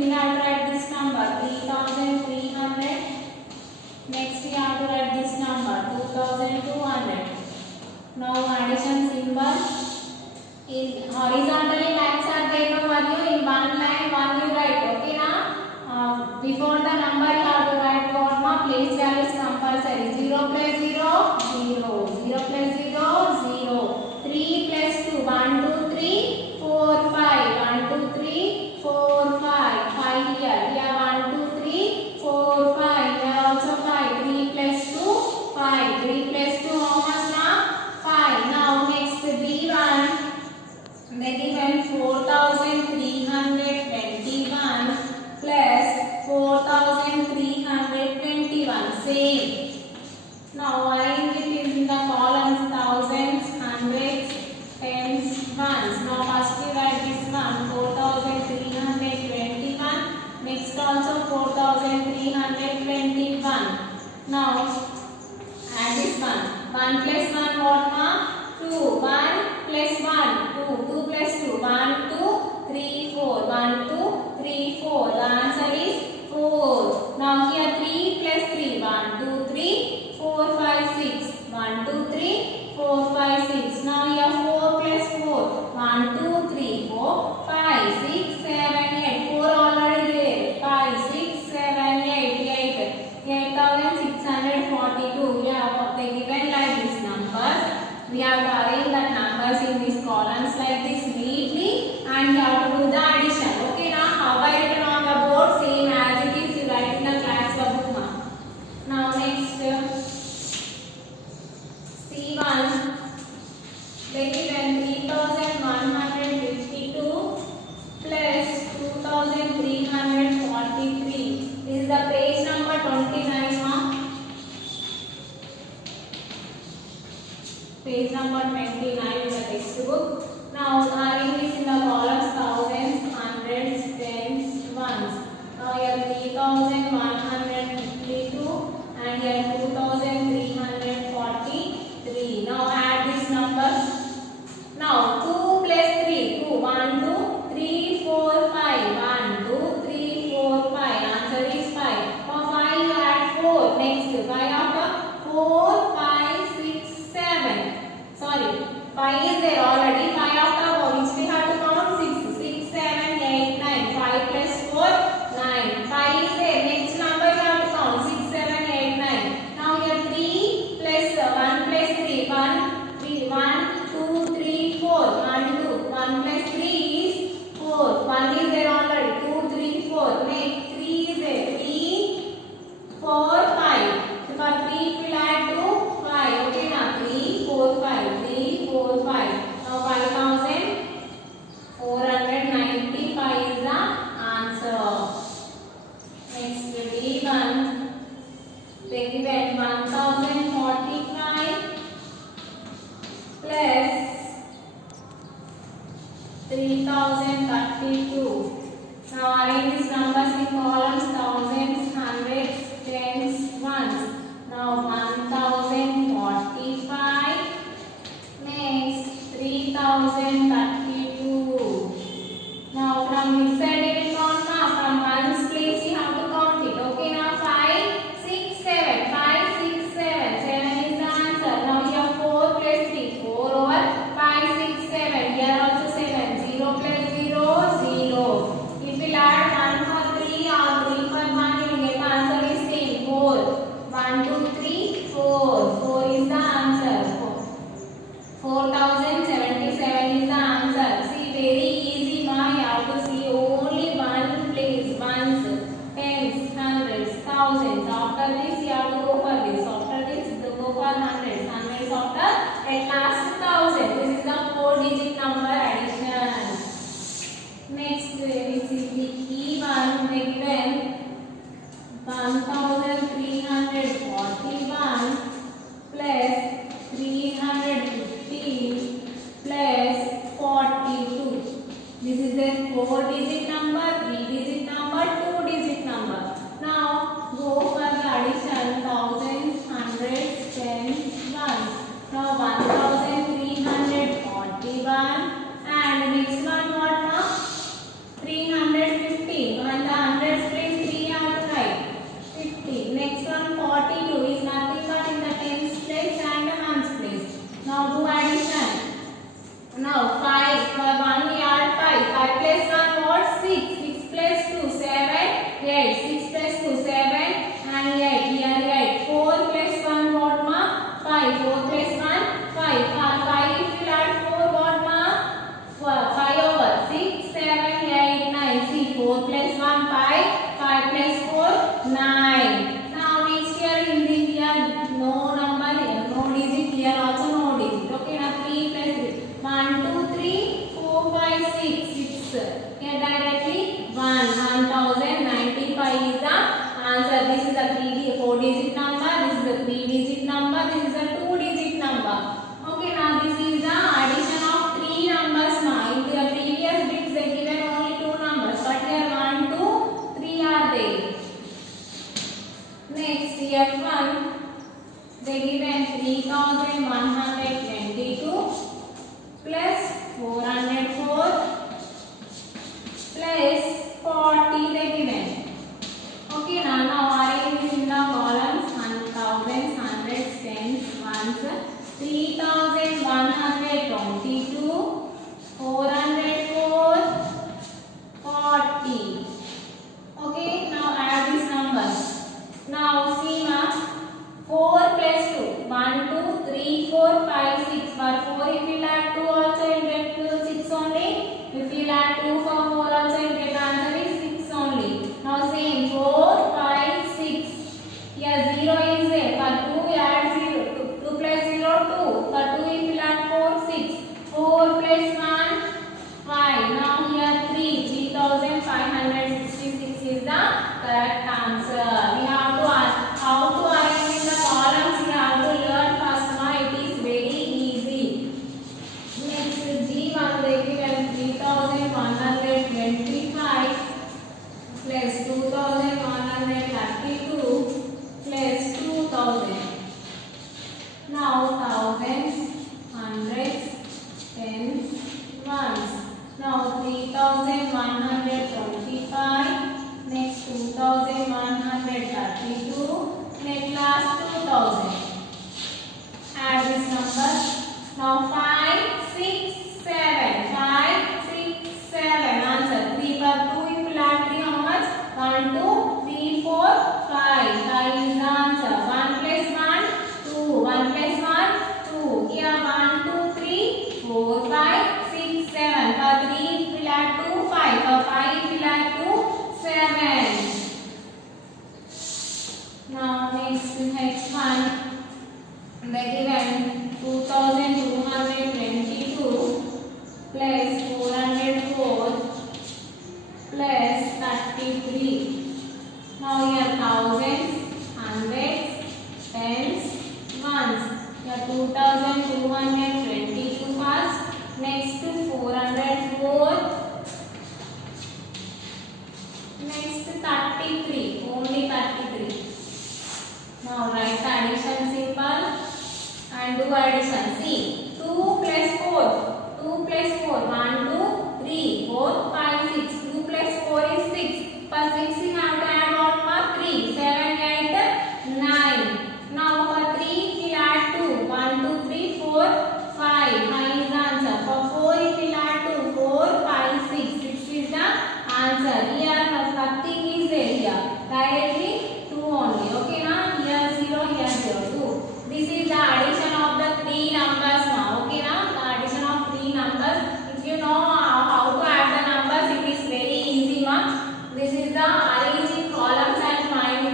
we have to write this number 3300. Next we have to write this number 2200. Now addition symbol. In horizontally lines are there for you. In one line one you write. Okay na? Before the number you have to write what na? Place value is compulsory. 0 plus 0 0. 0 plus 0 0. 3 plus 2 1 2 3 4 5. 1 2 3 4 5. 5 here. Here 1 2 3 4 5. Here also 5. 3 plus 2 5. 3 plus 2 how much na? 5. Now next B1. They given 4321 plus 4321. Same. Now arrange it in the columns thousands, hundreds, tens, ones. Now first we write this one 4321. Next also 4321. Now add this one. 1 plus 1 what ma? 2. 1 plus 1 2. 2 plus 2 1 2 3 4. 1 2 3 4. The answer is 4. Now here 3 plus 3 1 2 3 4 5 6. 1 2 3 4 5 6. Now here 4 plus 4 1 2 3 4 5 6 7 8. 4 already there. 5 6 7 8 8642. We have given like this numbers. We have to arrange the numbers in these columns like this neatly, and we have to do the addition. Okay now how I written on the board same as it is you write in the class book. Now next C1 they given 3152 plus 2343. This is the page number 29. Page number 29 in the textbook. Now arrange this in the columns thousands, hundreds, tens, ones. Now here 3152 and here 2343. Now add this number. Now 2 plus 3 2 1 2 3 4 5. 1 2 3 4 5. Answer is 5. For 5 you add 4. Next 5 after 4 5 6 7. Sorry, 5 is there already. 5 after which we have to count 6 4 plus 1 5, 5 plus 4 9. Now next here in the here no number here, no digit here also no digit. Okay, now 3 plus 3 1 2 3 4 5 6 6. Here directly 1095 is the answer. This is a 4 digit number, this is a 3 digit number, this is a 2 digit number. Okay, now this is the addition of 3 numbers. Now in the previous bits they given only 2 numbers, but here 1 2 3 are there. Next F1 they given 3122 plus 404 plus 40 they given. Okay, now arrange this in the columns: thousands, hundreds, tens, ones. 3122, 404, 40. Okay, now add these numbers. Now see ma, 4 plus 2 1 2 3 4 5 6. For 4 if you add 2 also you get 6 only. If you add 2 for 4 also you get answer is 6 only. Now same 4 5 6. Here 0 is there. For 2 you add 0. 2 plus 0 2. For 2 if you add 4 6. 4 plus 1 5. Now here 3 3566 is the correct answer. We have to ask how to arrange in the columns. We have to learn first one. It is very easy. Next G1 they given 3125 plus 2132 plus 2000. Now thousands, hundreds, tens, ones. Now 3125. Next 2132. Next last 2000. Add this number. Now 5 6 7. 5 6 7. Answer 3 for 2. If you add 3 how much? 1 2 3 4 5. 5 is the answer. 1 plus 1 2. 1 plus 1 2. Here 1 2 3 4 5 6 7. For 3 if you add 2 5. For 5 if you add 2 7. Now next one they given 2222 plus 404 plus 33. Now here thousands, hundreds, tens, ones. Here 2222 first. Next 404. Next 33. Only 33. Now write the addition symbol and do addition. See 2 plus 4. 2 plus 4. 1 2 3 4 5 6. 2 plus 4 is 6. For 6 you have to add one more 3. 7 8 9. Now for 3 you add 2. 1 2 3 4 5. 5 is the answer. For 4 if you add 2. 4 5 6. 6 is the answer. Here nothing is there here. Directly 2 only. Okay now here 0 here 0 2. This is the addition of the 3 numbers now. Okay now the addition of 3 numbers. If you know how to add the numbers, it is very easy ma. This is the arranging columns and find the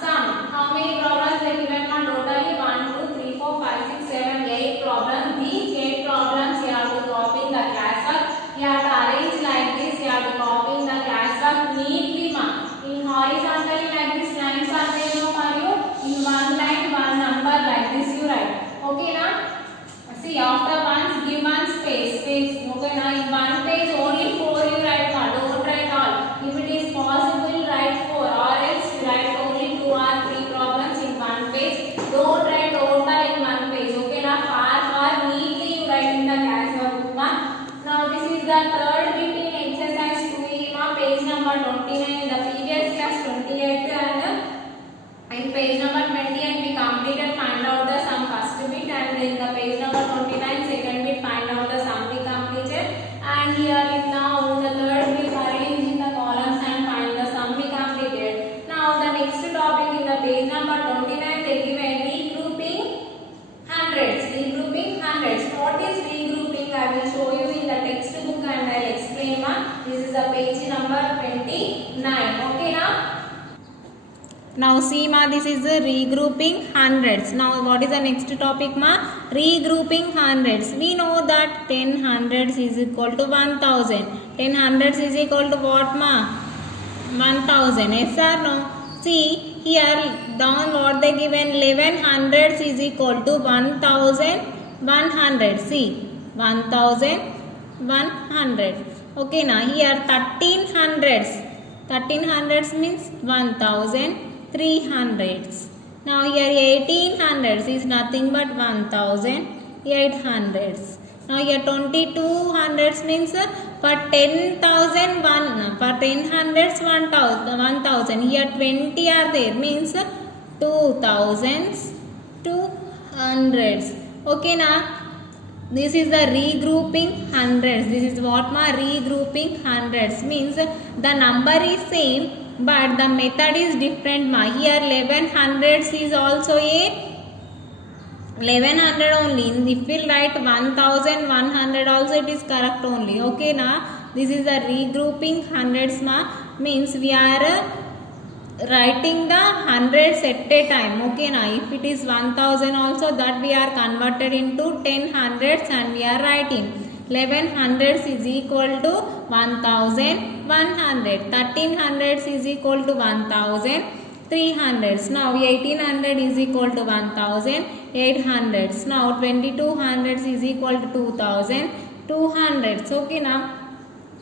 sum. How many problems they given ma? Totally 1 2 3 4 5 6 7 8 problems. These 8 problems you have to copy in the classwork. You have to arrange like this. You have to copy in the classwork neatly ma. In horizontally like this lines are there for you. In one line one number like this you write. Okay now. See after once give one space. Okay now in one page only 4 you write ma. Don't write all. If it is possible write 4 or else you write only 2 or 3 problems in one page. Don't write total in one page. Okay now far neatly you write in the classwork ma. Now this is the third bit in exercise 2A ma, page number 29. In the previous class 28 and in page number 28 we completed find out the sum first bit, and in the page number 29 second bit find out the sum we completed, and here in now the third bit arrange in the columns and find the sum we completed. Now the next topic in the page number 29 they give a regrouping hundreds. Regrouping hundreds. What is regrouping? I will show you in the textbook and I will explain ma. This is the page number 29. Now see ma, this is the regrouping hundreds. Now what is the next topic ma? Regrouping hundreds. We know that 10 hundreds is equal to 1000. 10 hundreds is equal to what ma? 1000. Yes or no? See here down what they given, 11 hundreds is equal to 1100. See 1100. Okay now here 13 hundreds. 13 hundreds means 1300s. Now here 1800s is nothing but 1800s. Now here 2200s means for 10,000 for 10 hundreds 1000. Here 20 are there means 2000s 200s. Okay now this is the regrouping hundreds. This is what ma? Regrouping hundreds means the number is same but the method is different ma. Here 1100s is also a 1100 only. If we write 1100 also it is correct only. Okay na, this is the regrouping hundreds ma, means we are writing the hundreds at a time. Okay na, if it is 1000 also that we are converted into 10 hundreds and we are writing 11 hundreds is equal to 1100. 13 hundreds is equal to 1300s. Now 1800 is equal to 1800s. Now 2200s is equal to 2200s. Okay now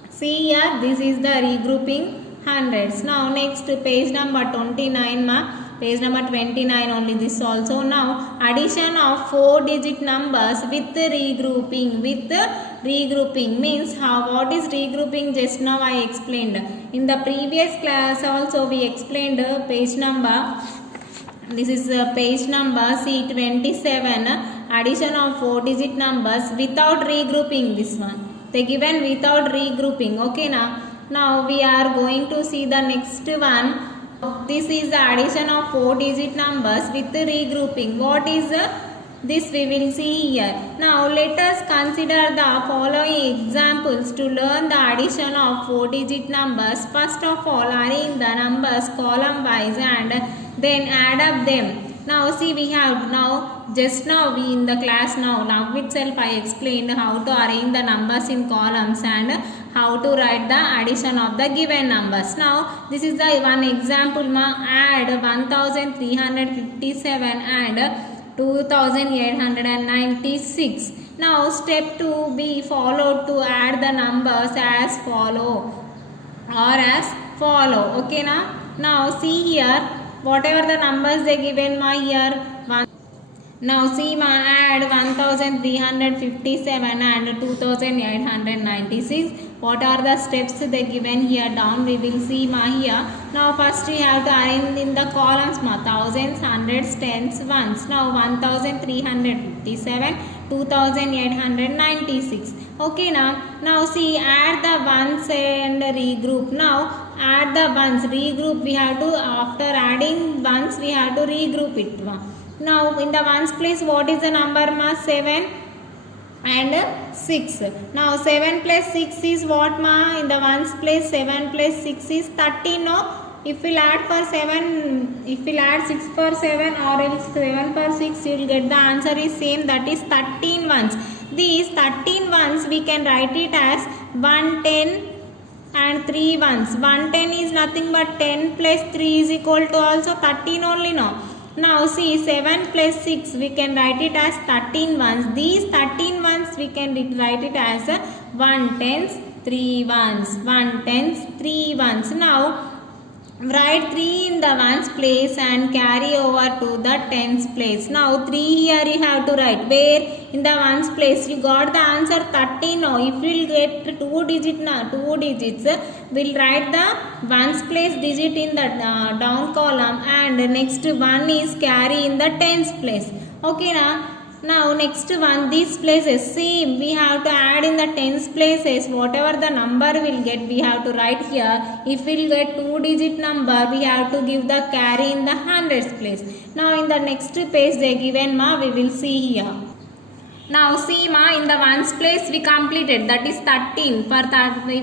see here, this is the regrouping hundreds. Now next page number 29 ma, page number 29 only this also. Now addition of 4-digit numbers with regrouping. With regrouping means how, what is regrouping? Just now I explained. In the previous class also we explained page number, this is page number C27, addition of 4-digit numbers without regrouping. This one they given without regrouping. Okay now we are going to see the next one. This is the addition of 4-digit numbers with regrouping. What is this we will see here. Now let us consider the following examples to learn the addition of 4-digit numbers. First of all, arrange the numbers column wise and then add up them. Now see, we have now just now we in the class now itself I explained how to arrange the numbers in columns and how to write the addition of the given numbers. Now this is the one example ma, add 1357 and 2896. Now step 2 be followed to add the numbers as follow or as follow. Okay now see here, whatever the numbers they given ma, here now see ma, add 1357 and 2896. What are the steps they given here down we will see ma here. Now first we have to arrange in the columns ma, thousands, hundreds, tens, ones. Now 1357 2896. Okay now see, add the ones and regroup. Now add the ones, regroup we have to, after adding ones we have to regroup it ma. Now in the ones place what is the number ma? 7 and 6. Now 7 plus 6 is what ma? In the ones place 7 plus 6 is 13 no? If we add for 7, if we add 6 for 7 or else 7 for 6, you will get the answer is same, that is 13 ones. These 13 ones we can write it as 110 and 3 ones. 110 is nothing but 10 plus 3 is equal to also 13 only no. Now see, 7 plus 6 we can write it as 13 ones. These 13 ones we can write it as 110s 3 ones. 110s 3 ones. Now write 3 in the ones place and carry over to the tens place. Now 3 here you have to write, where in the ones place you got the answer 13 now. If we will get 2 digits we'll write the ones place digit in the down column and next one is carry in the tens place. Okay now next one, these places same we have to add in the tens places. Whatever the number we'll get we have to write here. If we'll get 2-digit number we have to give the carry in the hundreds place. Now in the next page they given ma, we will see here. Now see ma, in the ones place we completed, that is 13. For that we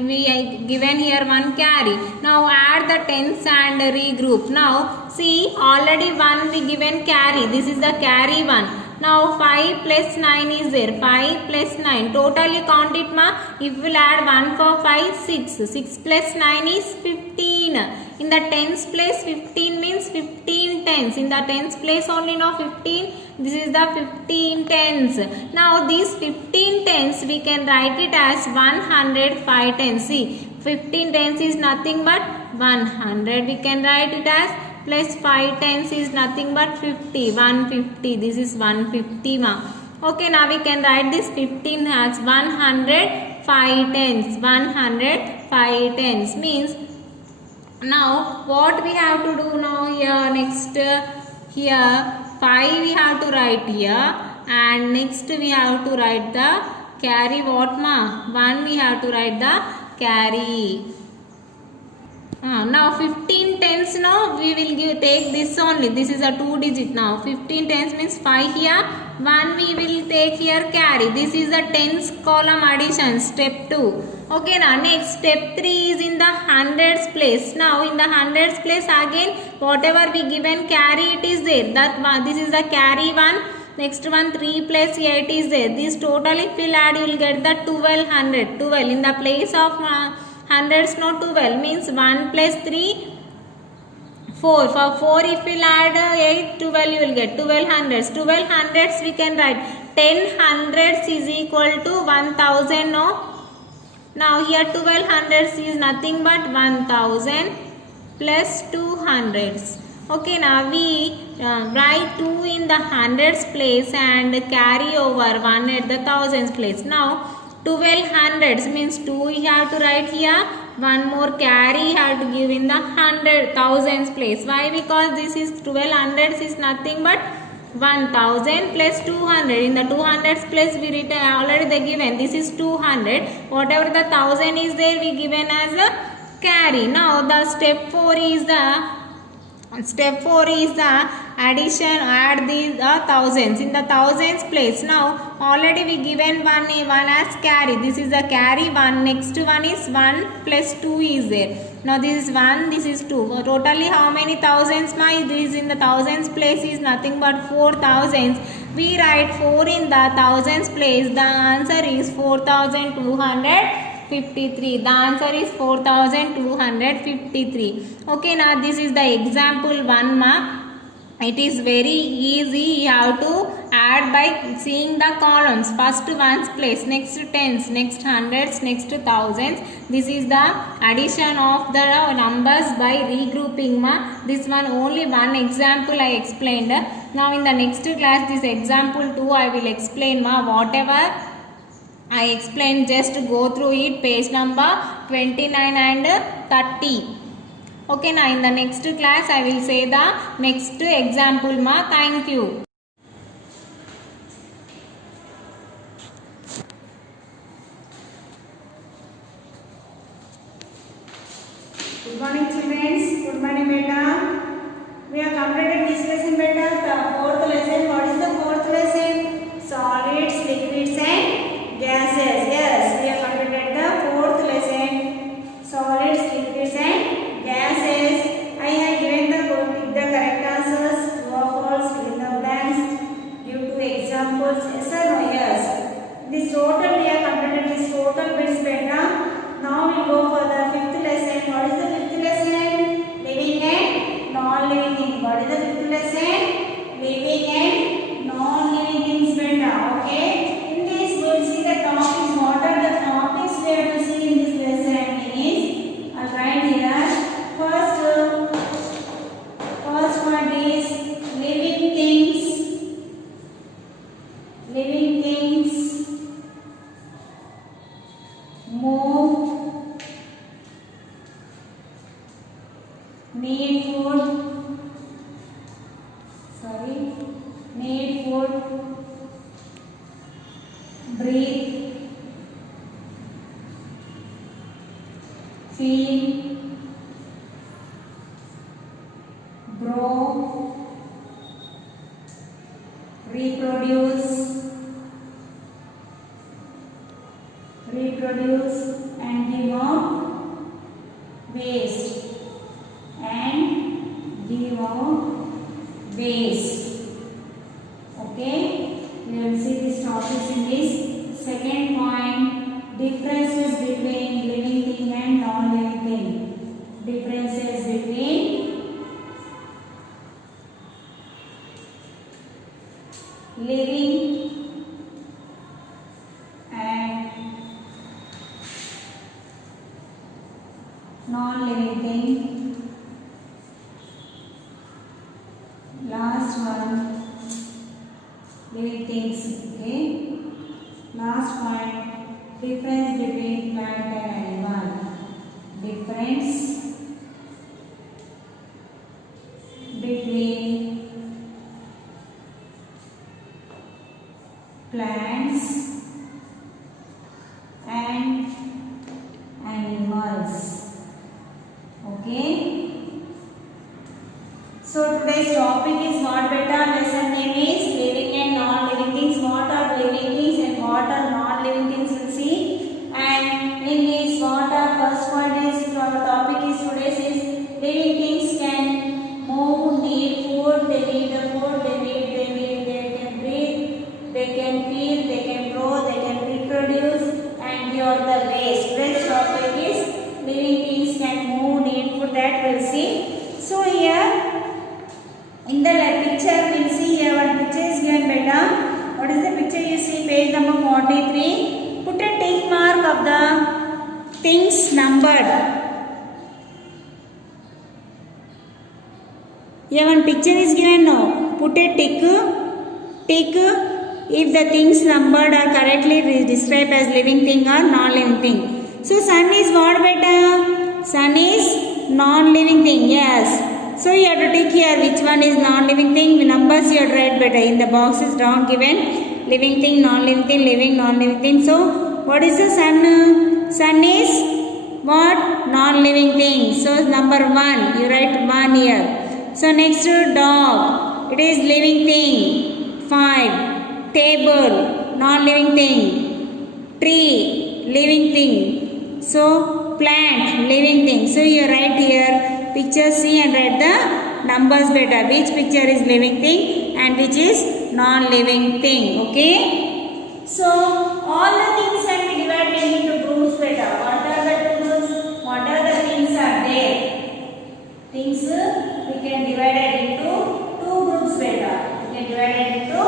given here one carry. Now add the tens and regroup. Now see, already 1 we given carry. This is the carry 1. Now 5 plus 9 is there. 5 plus 9. Totally count it ma. If we will add 1 for 5, 6. 6 plus 9 is 15. In the tens place 15 means 15 tens. In the tens place only now 15. This is the 15 tens. Now these 15 tens we can write it as 105 tens. See, 15 tens is nothing but 100. We can write it as plus 5 tens is nothing but 50. 150. This is 150 ma. Okay, now we can write this 15 as 105 tens. 105 tens means, now what we have to do now here? Next here 5 we have to write here, and next we have to write the carry what ma? 1 we have to write the carry. Now 15 tens now we will take this only. This is a 2 digit now. 15 tens means 5 here. 1 we will take here carry. This is the tens column addition, step 2. Okay, now next step 3 is in the hundreds place. Now in the hundreds place again whatever we given carry it is there. That one, this is the carry 1. Next one 3 plus 8 is there. This total if you will add you will get the 1200. 12 in the place of hundreds, not 12 means 1 plus 3 4. For 4 if we will add 8, 12 you will get 12 hundreds. 12 hundreds we can write 10 hundreds is equal to 1000. No. Now here 12 hundreds is nothing but 1000 plus 2 hundreds. Okay, now we write 2 in the hundreds place and carry over 1 at the thousands place. Now 12 hundreds means 2 we have to write here. One more carry have to give in the thousands place. Why? Because this is 12 hundreds is nothing but 1000 plus 200. In the 200s place we written already they given. This is 200. Whatever the 1000 is there we given as a carry. Now the step 4 is the addition, add these thousands in the thousands place. Now already we given one as carry. This is the carry 1. Next one is 1 plus 2 is there. Now this is 1, this is 2. Totally how many thousands ma? This in the thousands place is nothing but 4 thousands. We write 4 in the thousands place. The answer is 4253. The answer is 4253. Okay, now this is the example 1 ma. It is very easy. You have to add by seeing the columns. First ones place, next tens, next hundreds, next thousands. This is the addition of the numbers by regrouping ma. This one only one example I explained. Now in the next class this example 2 I will explain ma. Whatever I explained, just go through it, page number 29 and 30. Okay, now in the next class I will say the next example ma. Thank you. Good morning children. Good morning beta. We have completed this lesson beta. The fourth lesson. What is the fourth lesson? Solids, liquids and gases. Yes, we have completed the fourth lesson. Solids, liquids and gases. I have given the correct answers. True or false. Fill in the blanks. Give 2 examples. Yes or no? Yes. This total we have completed this total bits beta. Now we go for the fifth lesson. What is the fifth lesson? Living and non-living things. What is the fifth lesson? Living and non-living things beta. Okay. In this we will see the topics. What are the topics we have to see in this lesson? Is I'll write here. First one is living things. Living things move, need food, breathe, feel, grow, reproduce and give out waste. and give out waste. Okay, we will see these topics in this second point. Differences between living thing and non-living thing. Differences between living and non-living thing. Last one, living things. Okay. Last point, difference between plant and animal. Difference between plants and animals. Okay. So today's topic is what beta? Lesson name is living and non-living things. What are living things and what are non-living things? We'll see. And in this, what our first point is, our topic is today's is living things can move, need food, they need the food, they can breathe, they can feel, they can grow, they can reproduce, and we are the waste. Today's topic is living things can move, need food. That we'll see. So here in the picture we'll see here one picture is given beta. What is the picture you see? Page number 43. Put a tick mark of the things numbered. Here one picture is given now. Put a tick if the things numbered are correctly described as living thing or non-living thing. So sun is what beta? Sun is non-living thing. Yes. So you have to tick here which one is non-living thing. Numbers you have to write better. In the boxes down given living thing, non-living thing, living, non-living thing. So what is the sun? Sun is what? Non-living thing. So number 1. You write 1 here. So next dog. It is living thing. 5. Table. Non-living thing. Tree. Living thing. So plant. Living thing. So you write here picture C and write the numbers better. Which picture is living thing and which is non-living thing. Okay. So all the things can be divided into groups better. What are the groups? What are the things are there? Things we can divide it into 2 groups better. We can divide it into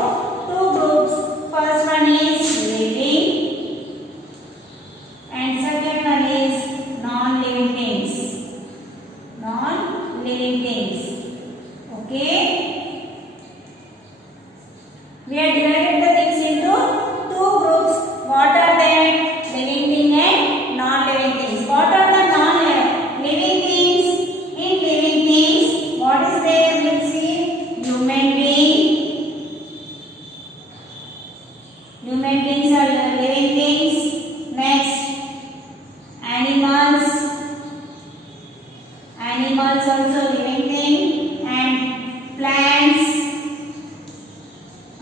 2 groups. First one is living and second one is non-living things. Non-living things. Okay. We have divided the things into 2 groups. What are they? Living thing and non-living things. What are the non-living things? In living things, what is there? We'll see human being. Human beings are living things. Next, animals. Animals also living thing, and plants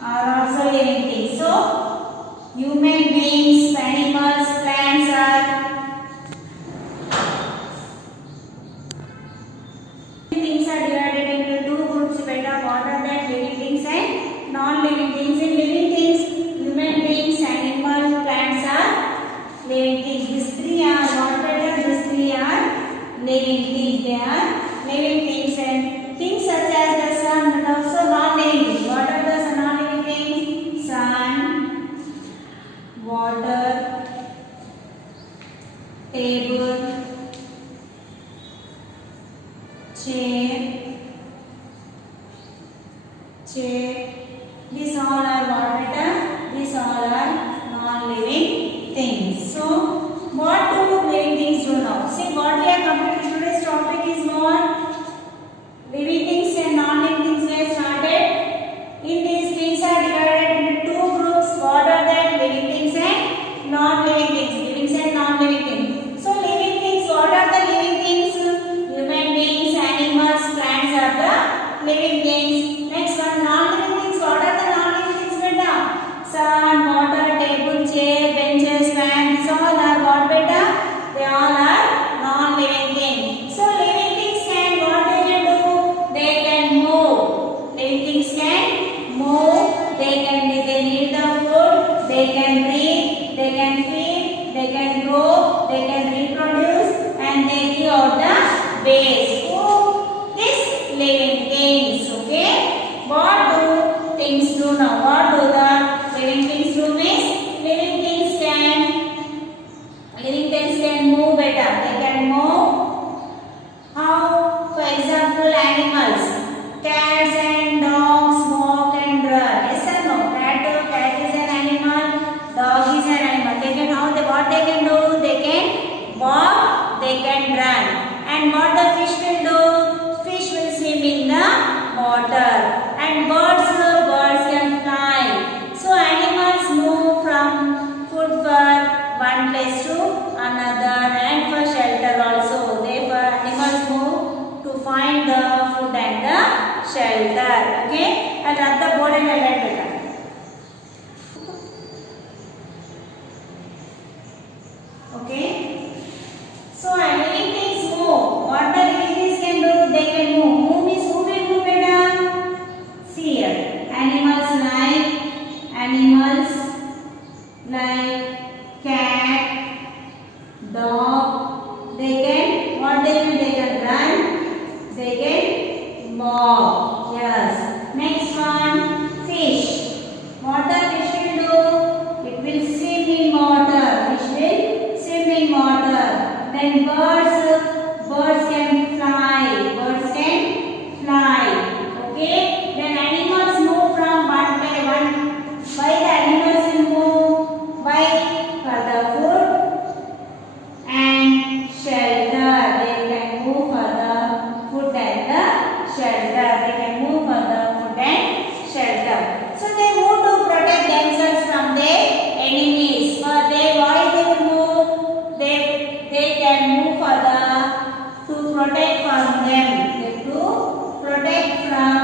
are also living things. So human beings, animals, plants are things are divided into 2 groups. Beta, what are that? Living things and non-living things. In living things, human beings, animals, plants are living things. These 3 are what better? These 3 are living things. They are living things, and things such as the sun and also non-living things. What are the non-living things? Sun, water, table, chair. These all are what better? These all are non-living things. So what do living things do now? See, what we are completing today's topic is what? Living things and non-living things we have started. In these things are divided into 2 groups. What are that? Living things and non-living things. Living and non-living things. So living things, what are the living things? Human beings, animals, plants are the living things. Next one, non-living things. What are the non-living things, beta? Sun, water, table, chair, benches, fan. These all are what, beta? They all are non-living things. So living things can what find the food and the shelter. Okay, I'll write the board and I'll write better. Okay, so living things move. What the living things can do? They can move. Move means who will move better? See here, animals like cat, dog. They can, what they will, they can run, they can walk. Yes. Next one, fish. What the fish will do? It will swim in water. Fish will swim in water. Then birds can fly. Okay. Then animals move from one by one. Why the animals will move? Why? For the food and shelter. They can move for the food and the shelter. So they move to protect themselves from their enemies. For why they will move? They can move for to protect from them. To protect from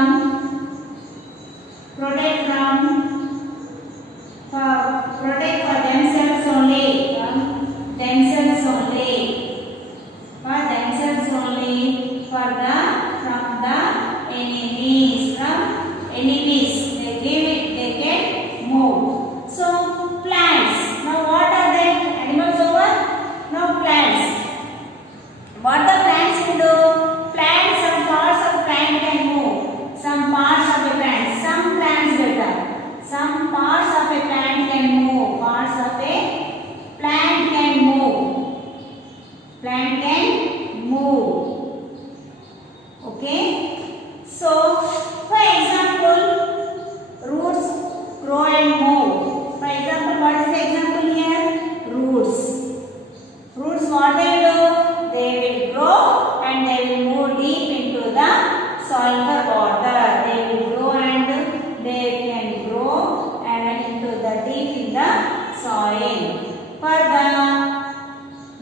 for themselves only. From the enemies. They can move. So plants. Now what are they? Animals over? Now plants. What the plants will do? Plants, some parts of plant can move. Some parts of a plant. Some plants better. Some parts of a plant can move. Parts of a plant can move. Okay. So for example, roots grow and move. For example, what is the example here? Roots. Roots what they do? They will grow and they will move deep into the soil for water. They will grow and they can grow and into the deep in the soil. For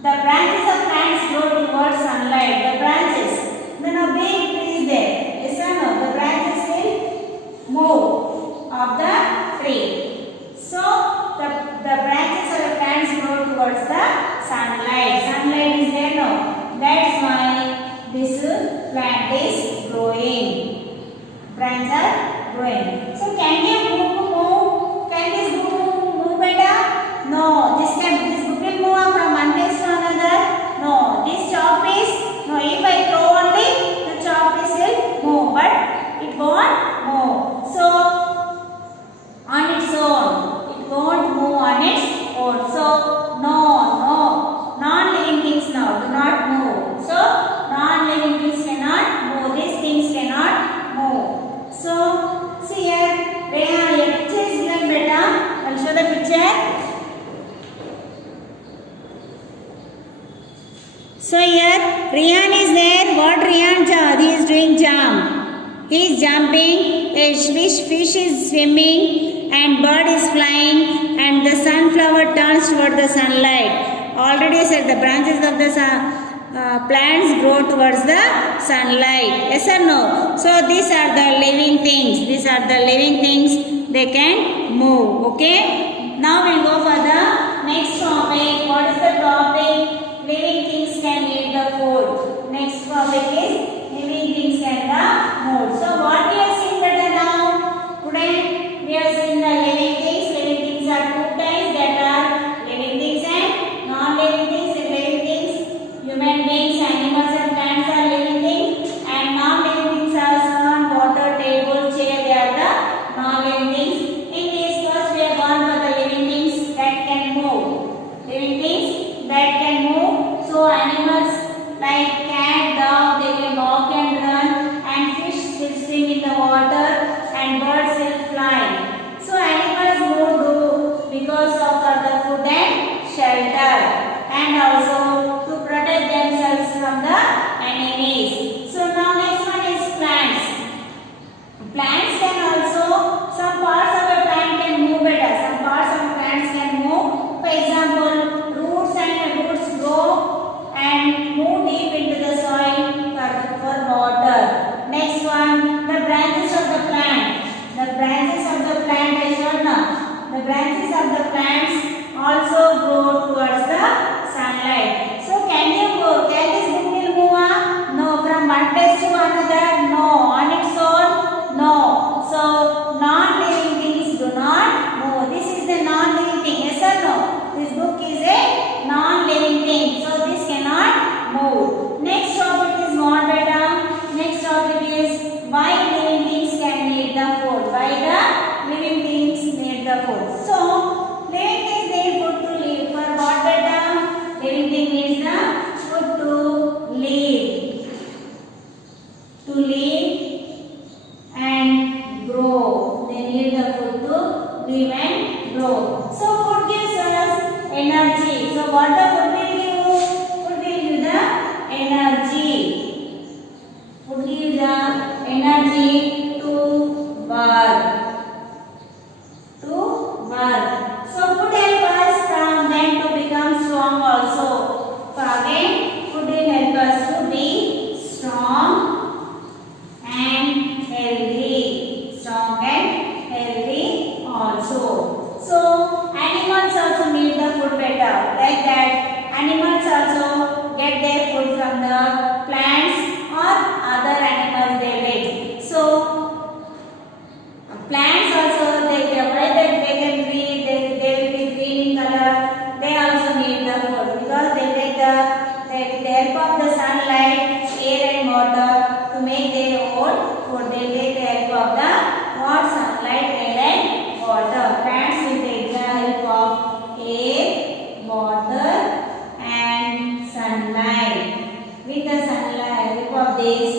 the branches of plants grow towards sunlight. The branches. Then a big tree is there. Yes or no? The branches will move of the tree. So the branches of the plants grow towards the sunlight. Sunlight is there now. That's why this plant is growing. Branches are growing. So can you move? Can this book move better? No. This book will move from one place to another. No. This chalk piece. No. If I throw only, the chalk piece will move, but it won't move. So on its own, it won't move on its own. So no, non-living things now do not move. So non-living things cannot move. These things cannot move. So see here, Rehan, your picture is given better. I'll show the picture. So here Rehan is there. What Rehan does? He is doing jump. He is jumping. A fish is swimming, and bird is flying, and the sunflower turns toward the sunlight. Already said the branches of the plants grow towards the sunlight. Yes or no? So these are the living things. They can move. Okay. Now we'll go for the next topic. What is the topic? Living things can eat the food. Next topic is living things can the food. So what we have seen better now? Today we have seen the living things. Living things are two types, that are living things and non-living things. Living things, human beings, animals and plants are living things, and non-living things are sun, water, table, chair. They are the non-living things. In this class we have gone for the living things that can move. Living things that can move. So animals like cat, dog, they can walk. branches of the plants also grow towards the sunlight. So can this book will move on? No. From one place to another? No. On its own? No. So non-living things do not move. This is the non-living thing. Yes or no? This book is a non-living thing. So this cannot move. Next topic is what, beta? Next topic is why living things can need the food. Why the living things need the food. So living things need food to live. For what, beta? Living thing needs the food to live. To live and grow. They need the food to live and grow. So food gives us energy. So what the food will give? Food will give the energy. Food gives the energy to work. To work. So food help us from then to become strong also. So again, food will help us to be strong and healthy. Strong and healthy also. So animals also need the food better. Like that, animals also get their food from the plants or other animals they eat. So plants also they can green, they will be green in color. They also need the food because they take the help of the sunlight, air and water to make their own food. They take the help of the sunlight, air and water. Plants will take the help of air, water and sunlight. With the sunlight, help of this,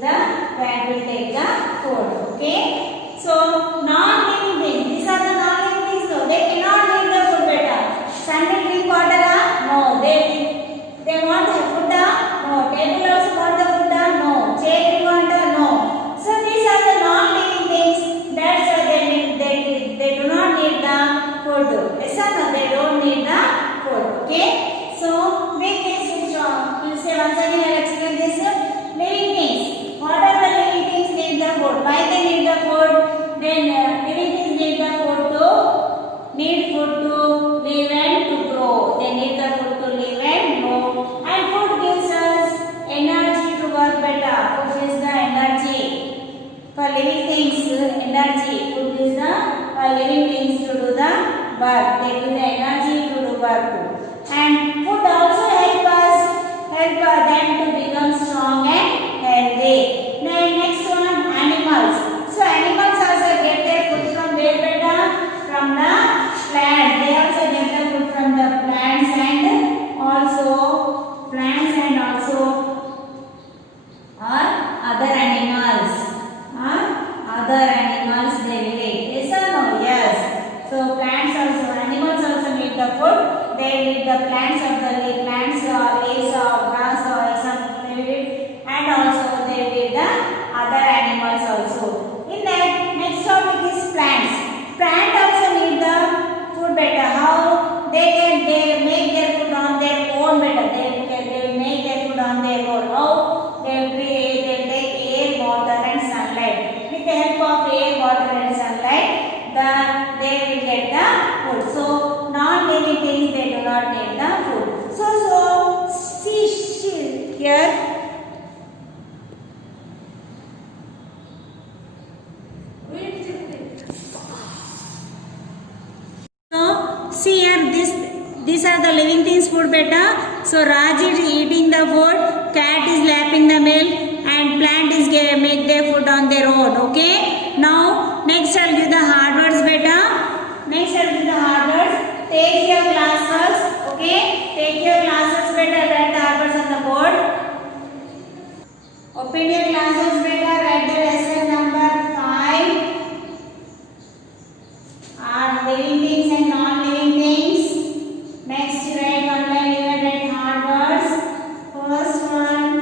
the plant will take the food. Okay. So non-living things. These are the non-living things. So they cannot need the food better. Sun will drink water? No. They want the food? No. Table also want the food? No. Chair will want? No. So these are the non-living things. That's why they do not need the food. Yes or no? They don't need the food. Okay. So make this we'll say once again. I'll explain this. Living things. What are the living things need the food? Why they need the food? Then living things need the food to live and to grow. They need the food to live and grow. And food gives us energy to work better. Food gives the energy for living things. Energy. Food gives the for living things to do the work. They give the energy to do work. And food also help them to become strong and healthy. Then next one, animals. So animals also get their food from where, beta? From the plants. They also get the food from the plants and also or other animals. Other animals they will eat. Yes or no? Yes. So plants also, animals also need the food. They need the plants of the plants or leaves or grass or something they will eat. And also they need the other animals also. In that, next topic is plants. Plants also need the food better. How? They make their food on their own better. They will make their food on their own. How? They will take air, water and sunlight. With the help of air, water and sunlight, they will get the food. So non-living things they do not need the food. So see here. So see here, these are the living things food better. So Raj is eating the food, cat is lapping the milk, and plant is make their food on their own. Okay. Now next I'll give the hard words better. Next I'll give the hard words. Take your glasses. Okay. Take your glasses better. Write the hard words on the board. Open your glasses better. Write the lesson number 5. Are living things and non-living things. Next, write one line, even write hard words. First one,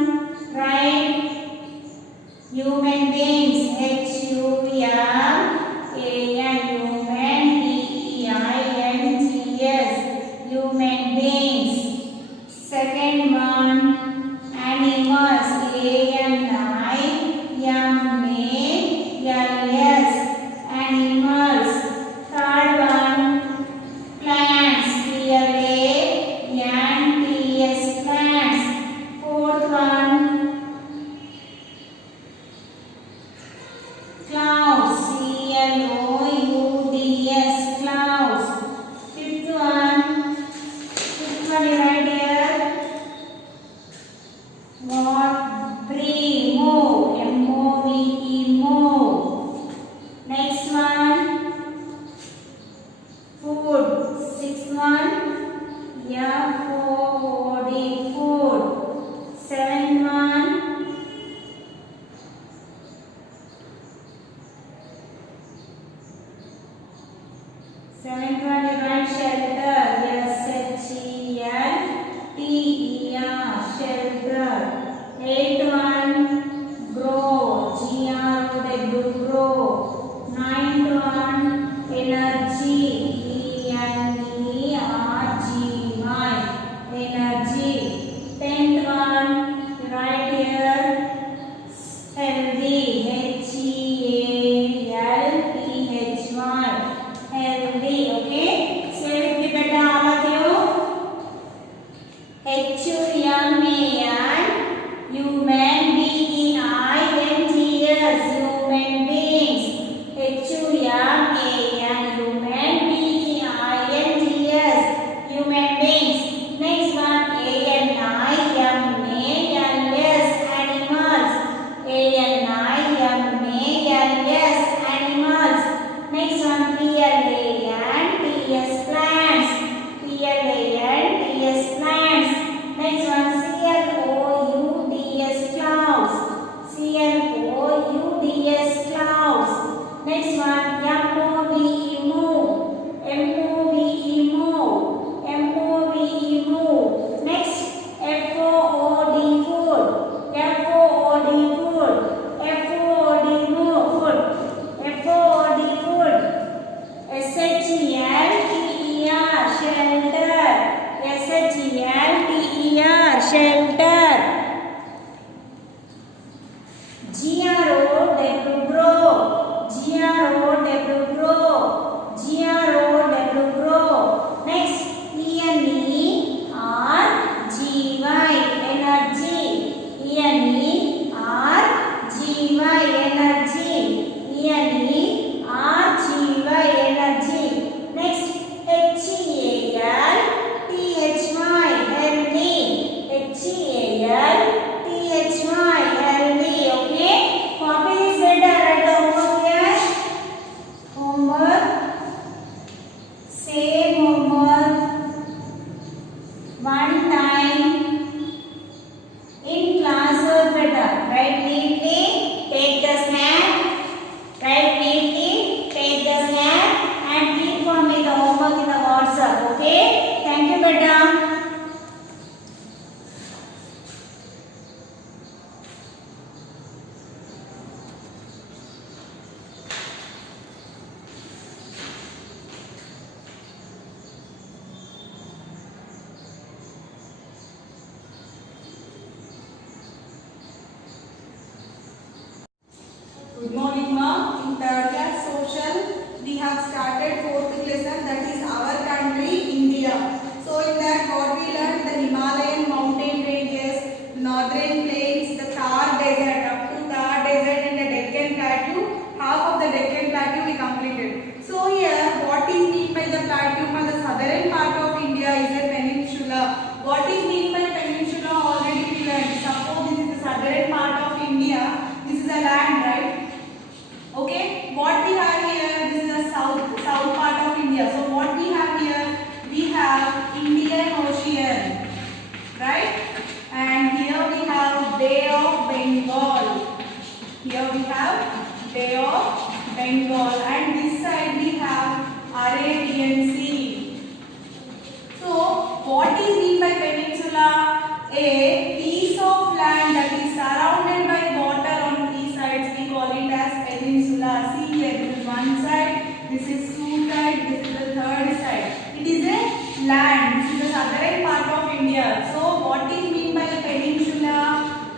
write human beings. H-U-M-A-N, human, B-E-I-N-G-S, human beings. Second one, animals. A-N-I-M-A-L-S, animals. Third one, Good morning, ma'am. In third class social, we have started fourth lesson, that is our country, India. So in that, what we learned, the Himalayan mountain ranges, northern plains, the Thar desert, up to Thar desert and the Deccan Plateau. Half of the Deccan Plateau we completed. So here, what is meant by the plateau? The southern part of India is a peninsula. What is meant by peninsula? Already we learned. Suppose this is the southern part of India. This is a land, right? Okay, what we have here, this is the south part of India. So what we have here, we have Indian Ocean, right? And here we have Bay of Bengal. Here we have Bay of Bengal, and this side we have Arabian Sea. So what is meant by peninsula? A piece of land that is surrounded by water on three sides. We call it as peninsula. See here, this is one side, this is two side, this is the third side. It is a land. This is the southern part of India. So what is meant by the peninsula?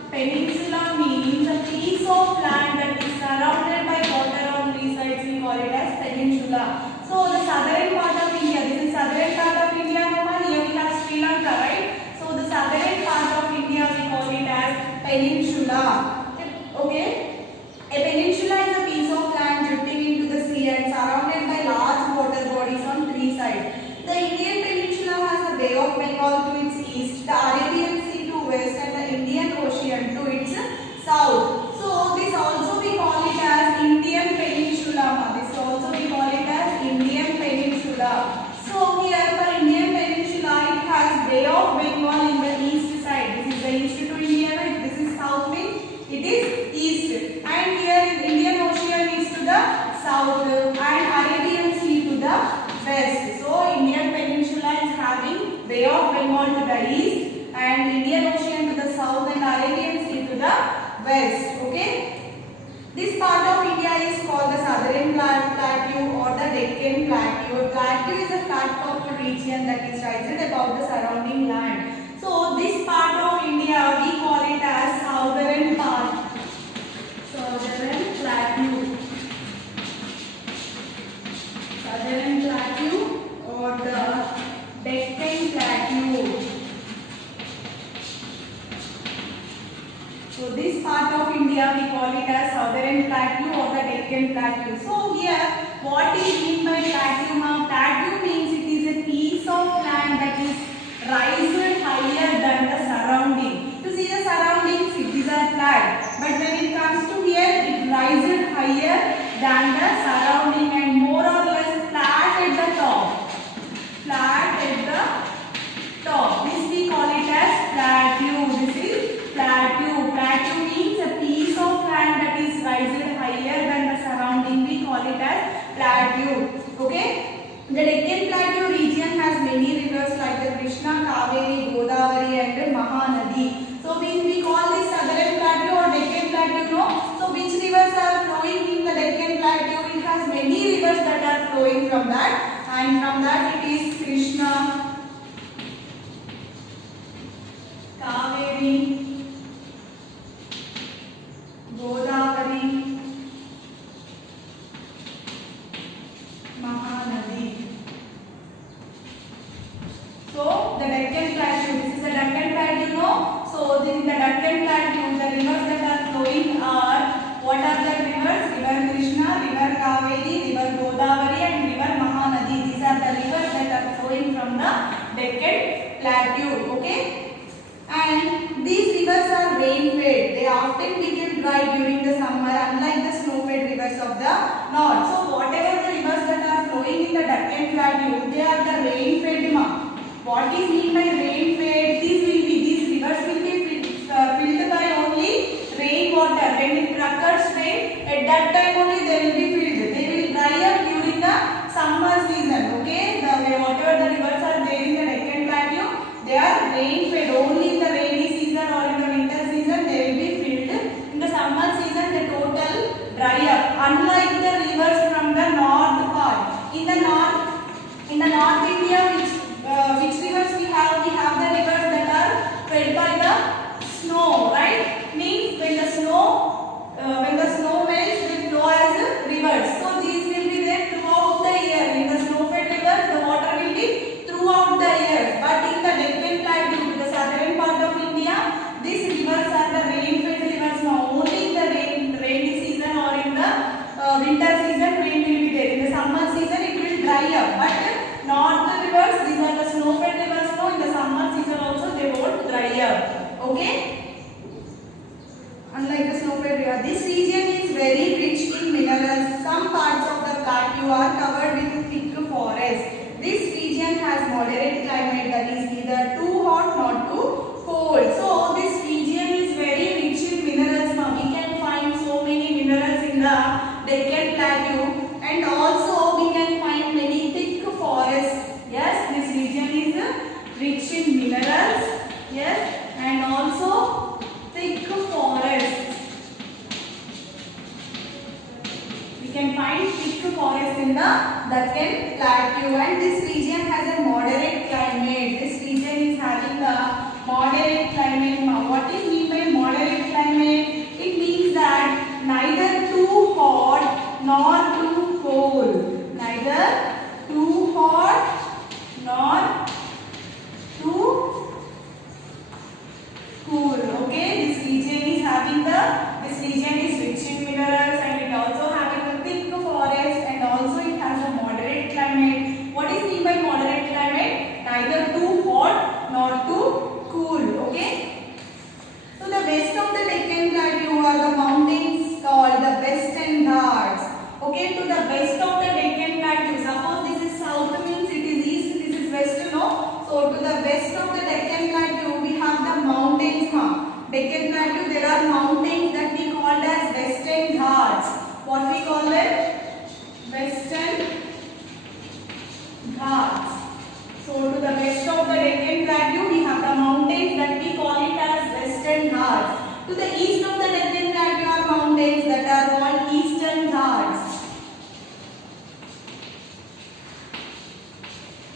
Peninsula means a piece of land that is surrounded by water on three sides. We call it as peninsula. So the southern part of India, this is southern part of India. Here we have Sri Lanka, right? So the southern part of India we call it as peninsula. Okay? A peninsula is a piece of land drifting into the sea and surrounded by large water bodies on three sides. The Indian peninsula has the Bay of Bengal to its east, the Arabian Sea to west, and the Indian Ocean to its south. So this also we call it as Indian peninsula. This also we call it as Indian peninsula. So here for Indian peninsula, it has Bay of Bengal in the east side. This is the east to India, right? This is south means it is east. And here Indian Ocean is to the south and Arabian Sea to the west. So Indian peninsula is having Bay of Bengal to the east and Indian Ocean to the south and Arabian Sea to the west. Okay. This part of India is called the Southern Plateau or the Deccan Plateau. Plateau is a flat-topped region that is rising above the surrounding land. So this part of India we call it as Southern part. Southern Plateau. Southern Plateau or the Deccan Plateau. So this part of India we call it as Southern Plateau or the Deccan Plateau. So here what is meant by plateau? Plateau means it is a piece of land that is raised higher than the surrounding. You see the surroundings, these are flat, but when it comes to here it rises higher than the surrounding and more or less flat at the top. Flat at the top. This we call it as plateau. This is plateau. Plateau means a piece of land that is rising higher than the surrounding. We call it as plateau. Okay. The Deccan Plateau region has many rivers like the Krishna, Kaveri, Godavari and Mahanadi. So we call this Southern Plateau or Deccan Plateau, no? So which rivers are flowing in the Deccan Plateau? It has many rivers that are flowing from that, and from that it is Krishna, Kaveri, Godavari, Mahanadi. So the Deccan Plateau, this is the Deccan Plateau, no? So this is the Deccan Plateau. The rivers that are flowing are, what are the rivers? River Krishna, River Kaveri, River Godavari and River Mahanadi. These are the rivers that are flowing from the Deccan Plateau. Okay? And these rivers are rain-fed. They often become dry during the summer, unlike the snow-fed rivers of the north. So whatever the rivers that are flowing in the Deccan Plateau, they are the rain-fed. What is meant by rain-fed? These rivers will be filled by only rainwater. When it occurs rain, at that time only they will be filled. They will dry up during the summer season. Okay, whatever the rivers are there in the Deccan Plateau, they are rain-fed. Only in the rainy season or in the winter season they will be filled. In the summer season, the total dry up. Unlike the rivers from the north part. In the North India, which rivers we have? We have the rivers that are fed by the snow, right? Means when the snow melts, This region is very rich in minerals. Some parts of the plateau are covered with thick forest. This region has moderate climate, that is neither too hot nor too cold. So this region is very rich in minerals. Now we can find so many minerals in the Deccan Plateau, and also we can find many thick forests. Yes, this region is rich in minerals. Yes, and also thick forests. We can find thick forest in the Deccan Plateau, and this region has a moderate climate. This region is having a moderate climate. Now, what is mean by moderate climate? It means that neither too hot nor too cold. Neither too hot nor too cool. Okay, this region is having this region is rich in minerals, and it also having a thick forest, and also it has a moderate climate. What is mean by moderate climate? Neither too hot nor too cool. Okay. So the west of the Deccan Plateau are the mountains called the Western Ghats. Okay, to the west of the Deccan Plateau, suppose this is south means it is east, this is west, no? So to the west of the Deccan Plateau we have the mountains. Deccan Plateau, there are mountains that we called as Western Ghats. What we call them? Western Ghats. So to the west of the Deccan Plateau we have the mountains that we call it as Western Ghats. To the east of the Deccan Plateau are mountains that are called Eastern Ghats.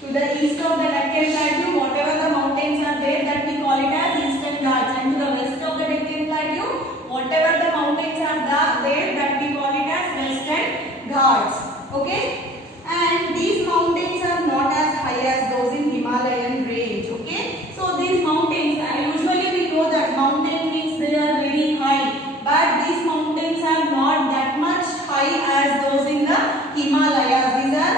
To the east of the Deccan Plateau, whatever the mountains are there, that we call it as Eastern Ghats. And to the west of the Deccan Plateau, whatever the mountains are there, that we call it as Western Ghats. Okay? And these mountains are not as high as those in Himalayan range. Okay? So these mountains, usually we know that mountain means they are very high, but these mountains are not that much high as those in the Himalayas. These are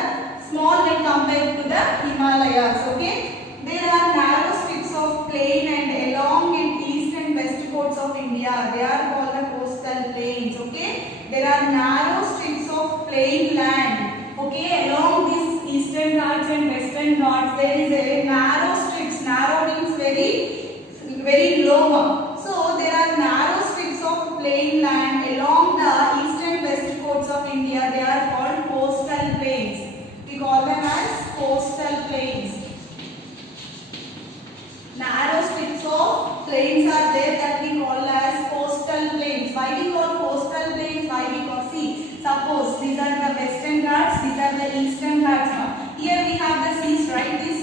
small when compared to the Himalayas. Okay? There are narrow strips of plain and along in east and west coasts of India. They are called the coastal plains. Okay? There are narrow strips of plain land. Okay, along this Eastern Ghats and Western Ghats, there is a narrow strips. Narrow means very low. So there are narrow strips of plain land along the east and west coasts of India. They are called coastal plains. We call them as coastal plains. Narrow strips of plains are there that we call as coastal plains. Why we call coastal plains? Why we call, see, suppose these are the Western Ghats, these are the Eastern Ghats. Here we have the seas, right? This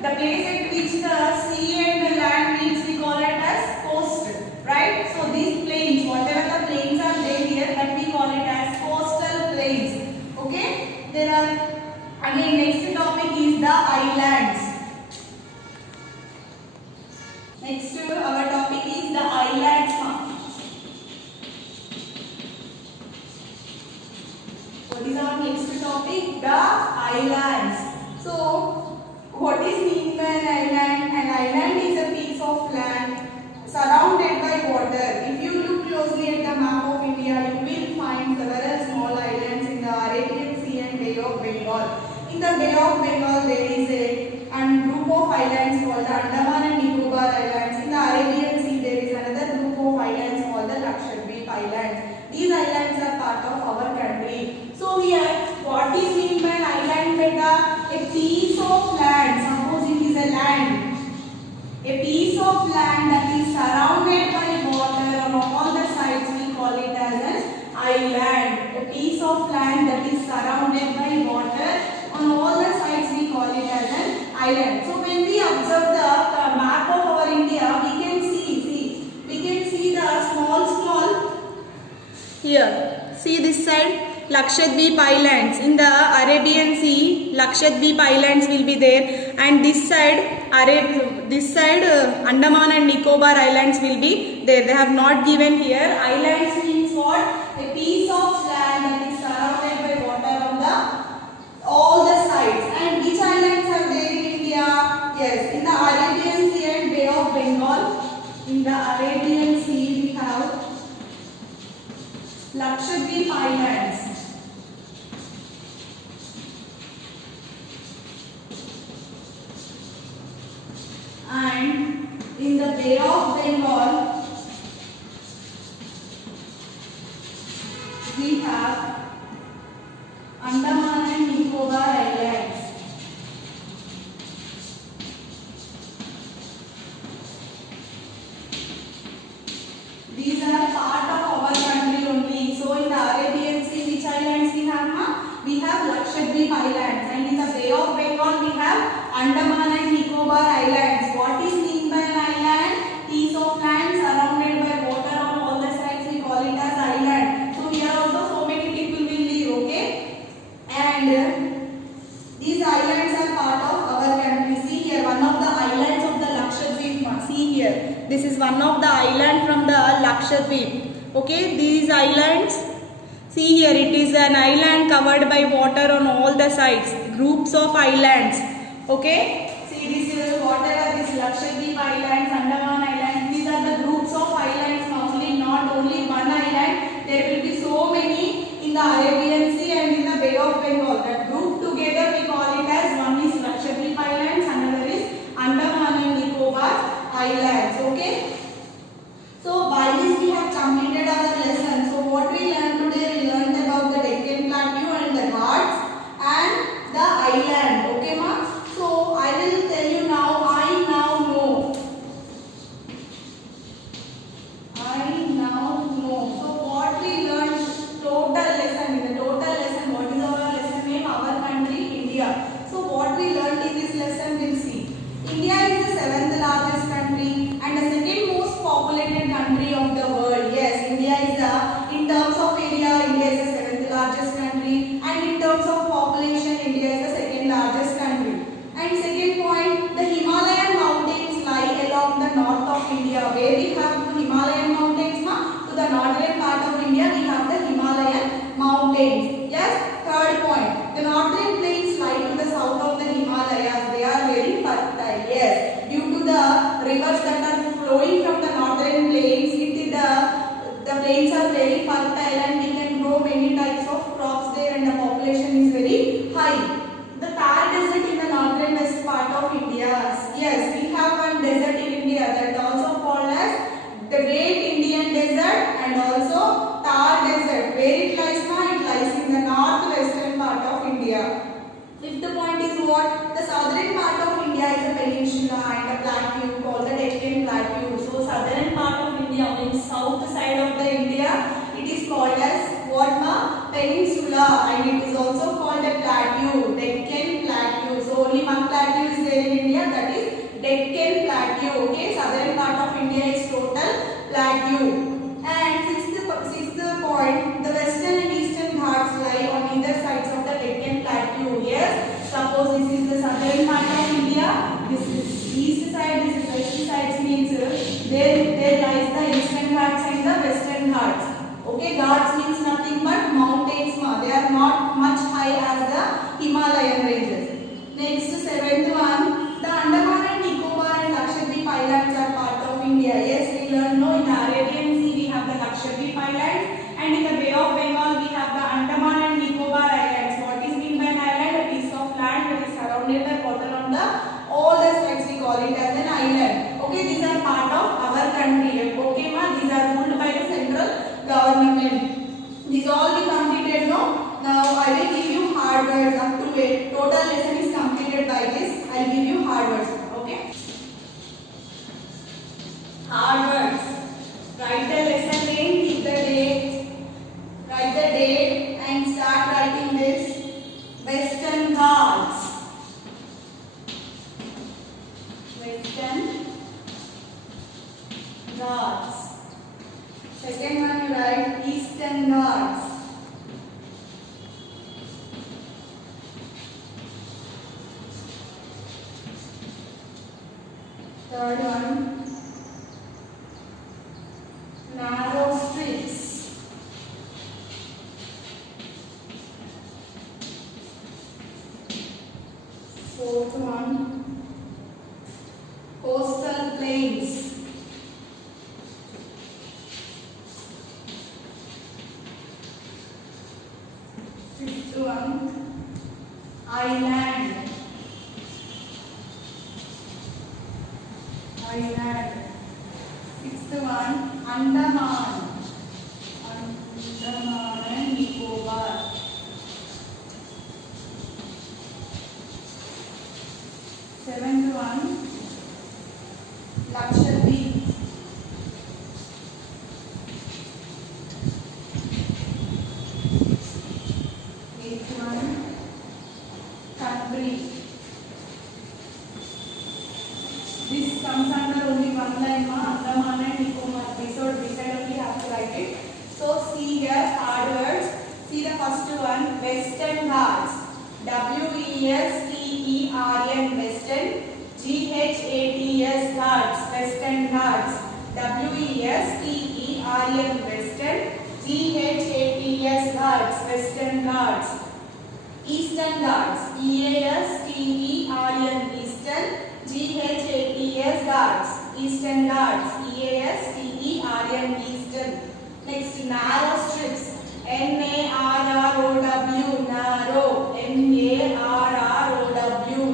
the place at which the sea and the land meets, we call it as coast, right? So these plains, whatever the plains are there here, that we call it as coastal plains. Okay? There are, again, next topic is the islands. Next our topic is the islands. What is our next topic? The islands. So what is mean by an island? An island is a piece of land surrounded by water. If you look closely at the map of India, you will find several small islands in the Arabian Sea and Bay of Bengal. In the Bay of Bengal, there is a group of islands called the Andaman and Nicobar Islands. In the Arabian Sea, there is another group of islands called the Lakshadweep Islands. These islands are part of our country. So here, what is mean by an island, beta? A piece of land. Suppose it is a land. A piece of land that is surrounded by water on all the sides, we call it as an island. A piece of land that is surrounded by water on all the sides, we call it as an island. So when we observe the map of our India, we can see the small here. See this side, Lakshadweep Islands. In the Arabian Sea, Lakshadweep Islands will be there, and this side Andaman and Nicobar Islands will be there. They have not given here. Islands means what? A piece of land that is surrounded by water on all the sides. And which islands are there in India? Yes, in the Arabian Sea and Bay of Bengal. In the Arabian Sea we have Lakshadweep Islands. And in the Bay of Bengal, we have Andaman and Nicobar Islands. These are part of our country only. So in the Arabian Sea, which islands we have? We have Lakshadweep Islands, and in the Bay of Bengal we have Andaman and Nicobar Islands. What is mean by an island? Piece of land surrounded by water on all the sides. We call it as island. So here also so many people will live. Okay, and these islands are part of our country. See here, one of the islands of the Lakshadweep. See here, this is one of the island from the Lakshadweep. Okay, these islands. See here, it is an island covered by water on all the sides. Groups of islands. Okay, see this is whatever this Lakshadweep Islands, Andaman Islands. These are the groups of islands. Normally, not only one island. There will be so many in the Arabian Sea and in the Bay of Bengal. That group together we call it as one is Lakshadweep Islands, another is Andaman and Nicobar Islands. Okay. So by this we have completed our lesson. So what we learned today, we learned about the Deccan Plateau and the Ghats and the island. Okay, ma? So I will tell you now. I now know. So what we learned total lesson. In the total lesson, what is our lesson name? Our country, India. So what we learned in this lesson, we'll see. India is the 7th largest country and the second most populated country of the world. Yes, India is in terms of area, India is the 7th largest country, and in terms of population, India is the second largest country. And second point, the Himalayan mountains lie along the north of India. Where we have Himalayan mountains, to the northern part of India, we have the Himalayan mountains. Yes, third point, the northern plains lie to the south of the Himalayas. They are very fertile. Yes, due to the rivers that are flowing from the northern plains, the plains are very fertile and we can grow many types of crops there and the population is very high. The Thar desert in the northern west part of India. Yes, we have one desert in India that also called as the Great Indian Desert and also Thar Desert. Where it lies? It lies in the northwestern part of India. Fifth point is what? The southern part of India is a peninsula and a plateau called the Deccan Plateau. So southern part of India means south side of the India. It is called as what? Peninsula, and it is also called a plateau, Deccan Plateau. So only one plateau is there in India, that is Deccan Plateau. Okay, southern part of India is total plateau. And sixth point, the western and eastern Ghats lie on either sides of the Deccan Plateau. Yes, suppose this is the southern part of India, this is east side, this is west side, means there lies the eastern Ghats and the western Ghats. Okay, Ghats means nothing but mountains. They are not much high as the Himalayan ranges. Next, seventh one, the Andaman and Nicobar and Lakshadweep Islands are part of India. Yes, we learn. No, in the Arabian Sea we have the Lakshadweep Islands, and in the Bay of Bengal we have the Andaman and Nicobar Islands. What is mean by an island? A piece of land that is surrounded by water on the all the sides. We call it as an island. Okay, these are part of our country. Okay, ma, these are ruled by the central government. These all we completed. No, now I will give you hard words up to it. Total lesson is completed by this. I will give you hard words. Okay. Hard words. Write the lesson name, keep the date, write the date and start writing this. Western Ghats. Western Ghats. Second one you write Eastern Ghats. Third one, narrow strips. Fourth one, coastal plains. Fifth one, island. Island. Sixth one, Andaman. Andaman and Nicobar. Seventh one, Lakshadweep. Eighth one, country. This comes under only one line, Andaman and Nicobar. So beside only have to write it. So see here, hard words. See the first one, Western Ghats. W-E-S-T-E-R-N, Western. G-H-A-T-S, Ghats, Western Ghats. W-E-S-T-E-R-N, Western. G-H-A-T-S, Ghats, Western Ghats. Eastern Ghats. E-A-S-T-E-R-N, Eastern. G-H-A-T-S, Ghats, Eastern Ghats. E-A-S-T-E-R-N, Eastern. Next, narrow strips. N-A-R-R-O-W, narrow. N-A-R-R-O-W,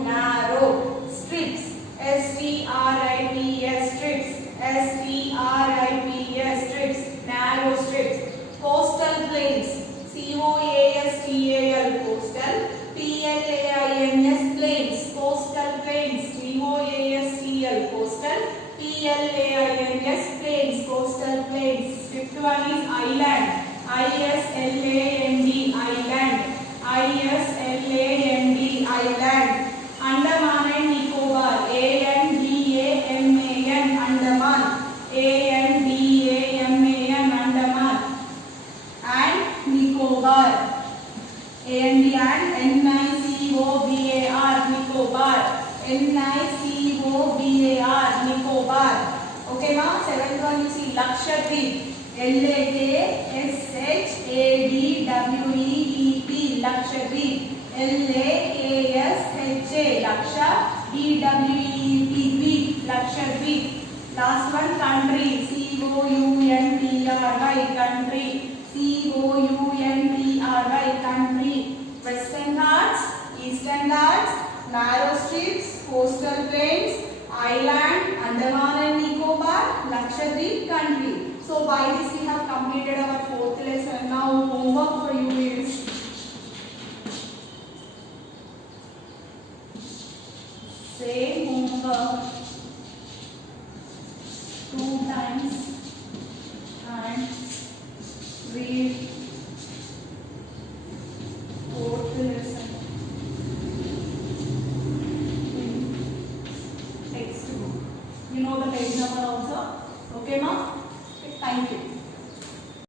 narrow. Strips. S-T-R-I-P-S, strips. S-T-R-I-P-S, strips. Narrow strips. Coastal plains. C-O-A-S-T-A-L, coastal. P-L-A-I-N-S, plains. Coastal plains. C-O-A-S-T-L, coastal. P-L-A-I-N-S, plains. Coastal plains. Fifth one is island. I-S-L-A-N-D, island. I-S-L-A-N-D, island. Andaman and Nicobar. A-N-D-A-M-A-N, Andaman. A-N-D-A-M-A-N, Andaman. And Nicobar. A-N-D and N-I-C-O-B-A-R, Nicobar. N-I-C-O-B-A-R, Nicobar. Okay, ma? Seventh one you see Lakshadweep. L-A-K-S-H-A-D-W-E-E-P, Lakshadweep. L-A-K-S-H-A, Laksha, D-W-E-E-P, Dweep, Lakshadweep. Last one, country. C-O-U-N-T-R-Y, country. C-O-U-N-T-R-Y, country. Western Ghats, Eastern Ghats, narrow strips, coastal plains, island, Andaman and Nicobar, Lakshadweep, country. So by this we have completed our fourth lesson. Now homework for you is same homework 2 times and read fourth lesson in textbook. You know the page number also. Okay, ma? Thank you.